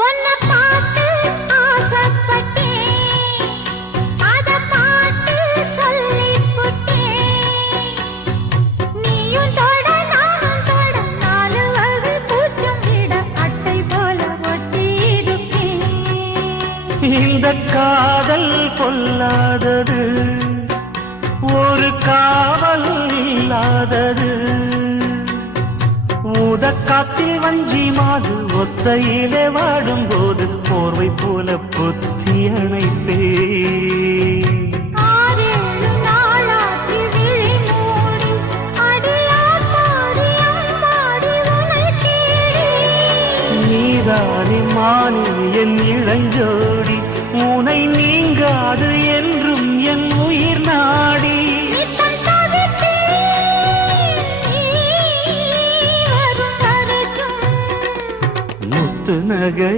உன்னை பார்த்து ஆசைப்பட்டேன், அத பாட்டு சொல்லிப் புட்டேன். நீயும் தொட நானும் தொட, நாலு வகை பூச்சும் விட அட்டை போல ஒட்டியிருப்பேன். இந்த காதல் பொல்லாதது, ஒரு காவல் இல்லாதது. ஊதக்காத்தில் வஞ்சி மாது ஒத்தையிலே வாடும்போது போர்வை போல பொத்தி அணைப்பேன். 6-7 நாளாச்சு விழி மூடி, அடியாத்தாடி அம்மாடி உனை தேடி. நீதானே மானே என் இளஞ்சோடி, உனை நீங்காது என்றும் என் உயிர் நாடி. நித்தம் தவித்தேன், நீ வரும் வரைக்கும். முத்து நகை